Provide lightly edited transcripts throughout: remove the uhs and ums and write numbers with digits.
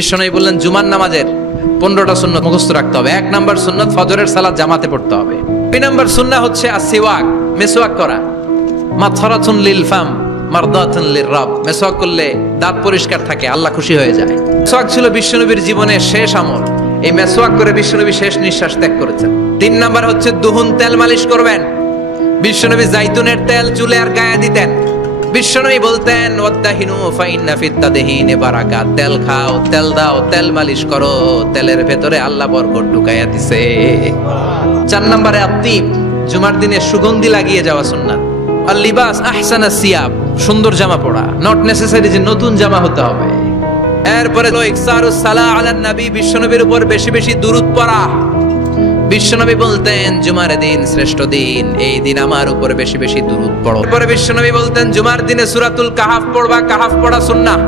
বিশ্বনবী বললেন জুমার নামাজের 15টা সুন্নাত মুখস্থ রাখতে হবে। 1 নাম্বার সুন্নাত ফজরের সালাত জামাতে পড়তে হবে। 2 নাম্বার সুন্নাহ হচ্ছে আসওয়াক, মেসওয়াক করা। মাতহারাতুন লিল ফাম মারদাতুন লিররাব, মেসওয়াক করলে দাঁত পরিষ্কার থাকে, আল্লাহ খুশি হয়ে যায়। মেসওয়াক ছিল বিশ্বনবীর জীবনের শেষ আমল। এই মেসওয়াক করে বিশ্বনবী শেষ নিঃশ্বাস ত্যাগ করেছেন। 3 নাম্বার হচ্ছে দুহুন, তেল মালিশ করবেন। বিশ্বনবী জাইতুনের তেল চুলে আর গায়ে দিতেন। বিশ্বনবী বলতেন ওয়াদাহিনু ফাইন্না ফিত তাদহিনে বারাকাত, তেল খাও, তেল দাও, তেল মালিশ করো, তেলের ভেতরে আল্লাহ বরকত ঢুকাইয়া দিছে। 4 নম্বরে আত্তিব, জুমার দিনে সুগন্ধি লাগিয়ে যাওয়া সুন্নাত। আর লিবাস আহসানাস সিয়াব, সুন্দর জামা পরা, নট নেসেসারি যে নতুন জামা হতে হবে। এরপরে ইকসারুস সালাহ আলান নবী, বিশ্বনবীর উপর বেশি বেশি দুরূদ পড়া। বিশ্বনবী বলতেন জুমার দিন শ্রেষ্ঠ দিন, এই দিন আমার উপর বেশি বেশি দুরূদ পড়ো। পরে বিশ্বনবী বলতেন জুমার দিনে সূরাতুল কাহাফ পড়বা, কাহাফ পড়া সুন্নাহ।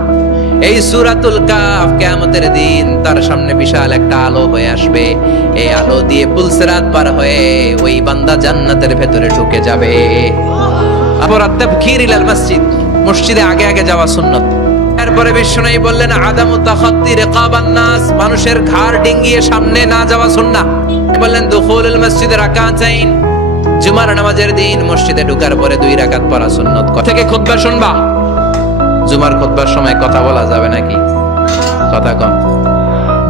এই সূরাতুল কাহাফ কিয়ামতের দিন তার সামনে বিশাল একটা আলো হয়ে আসবে। এই আলো দিয়ে পুলসিরাত পার হয়ে ওই বান্দা জান্নাতের ভেতরে ঢুকে যাবে। আবার তাবকির ইলাল মসজিদ, মসজিদে আগে আগে যাওয়া সুন্নাত। এরপরে বিশ্বনবী বললেন আদামু তাখাত্তি রিকাবান নাস, মানুষের ঘাড় ডিঙ্গিয়ে সামনে না যাওয়া সুন্নাহ। বললেন দুখুলুল মসজিদে রাকাতাইন, জুমার নামাজের দিন মসজিদে ঢোকার পরে 2 রাকাত পড়া সুন্নাত। থেকে খুতবা শুনবা, জুমার খুতবার সময় কথা বলা যাবে নাকি? কথা কম।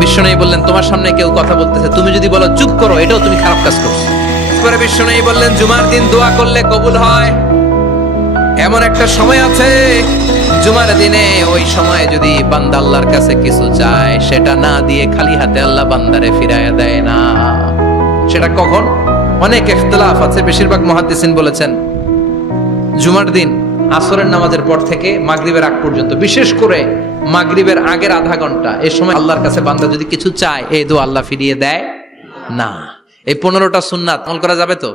বিশ্বনবী বললেন তোমার সামনে কেউ কথা বলতেছে, তুমি যদি বলো চুপ করো, এটাও তুমি খারাপ কাজ করছো। এরপরে বিশ্বনবী বললেন জুমার দিন দোয়া করলে কবুল হয়। এমন একটা সময় আছে জুমার দিনে, ওই সময় যদি বান্দা আল্লাহর কাছে কিছু চায়, সেটা না দিয়ে খালি হাতে আল্লাহ বান্দারে ফিরাইয়া দেয় না। সেটা কখন? অনেক ইখতিলাফ আছে। বেশিরভাগ মুহাদ্দিসিন বলেছেন জুমার দিন আসরের নামাজের পর থেকে মাগরিবের আগ পর্যন্ত, বিশেষ করে মাগরিবের আগের আধা ঘন্টা, এই সময় আল্লাহর কাছে বান্দা যদি কিছু চায়, এই দোয়া আল্লাহ ফিরিয়ে দেয় না। এই 15টা সুন্নাত আমল করা যাবে তো?